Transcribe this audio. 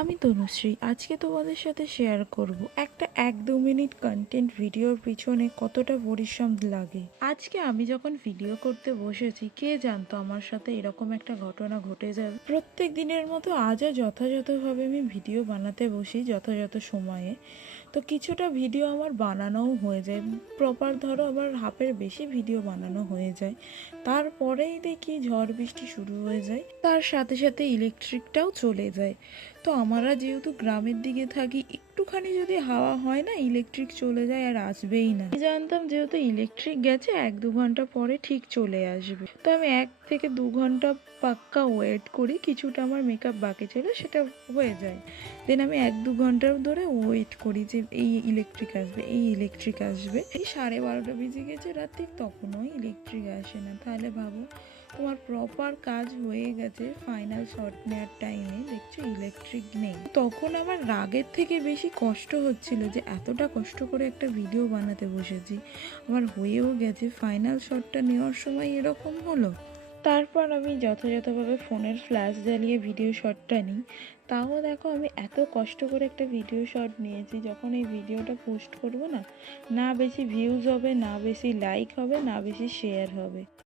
আমি তনুশ্রী আজকে তোমাদের সাথে শেয়ার করব একটা 1-2 মিনিট কন্টেন্ট ভিডিওর পিছনে কতটা পরিশ্রম লাগে। আজকে আমি যখন ভিডিও করতে বসেছি কে জানতো আমার সাথে এরকম একটা ঘটনা ঘটে যাবে। প্রত্যেক দিনের মতো আজও যথাযথভাবে আমি ভিডিও বানাতে বসি যথাযথ সময়ে। তো কিছুটা ভিডিও আমার বানানোও হয়ে যায়, প্রপার ধরো আবার হাফের বেশি ভিডিও বানানো হয়ে যায়। তারপরেই দেখি ঝড় বৃষ্টি শুরু হয়ে যায়, তার সাথে সাথে ইলেকট্রিকটাও চলে যায়। তো আমরা যেহেতু গ্রামের দিকে থাকি, একটুখানি যদি হাওয়া হয় না ইলেকট্রিক চলে যায় আর আসবেই না। আমি জানতাম যেহেতু ইলেকট্রিক গেছে 1-2 ঘন্টা পরে ঠিক চলে আসবে, তো আমি 1 থেকে 2 ঘন্টা পাক্কা ওয়েট করি। কিছুটা আমার মেকআপ বাকি ছিল, সেটা হয়ে যায়। দেন আমি 1-2 ঘন্টা ধরে ওয়েট করি যে এই ইলেকট্রিক আসবে, এই ইলেকট্রিক আসবে। এই 12:30 বেজে গেছে রাত্রি, তখনও ইলেকট্রিক আসে না। তাহলে ভাবো, তোমার প্রপার কাজ হয়ে গেছে, ফাইনাল শট নেওয়ার টাইমে দেখছো ইলেকট্রিক নেই। তখন আমার রাগের থেকে বেশি কষ্ট হচ্ছিল যে এতটা কষ্ট করে একটা ভিডিও বানাতে বসেছি, আমার হয়েও গেছে, ফাইনাল শটটা নেওয়ার সময় এরকম হলো। তারপর আমি যথাযথভাবে ফোনের ফ্ল্যাশ জ্বালিয়ে ভিডিও শটটা নিই। তাও দেখো, আমি এত কষ্ট করে একটা ভিডিও শট নিয়েছি, যখন এই ভিডিওটা পোস্ট করব না, না বেশি ভিউজ হবে, না বেশি লাইক হবে, না বেশি শেয়ার হবে।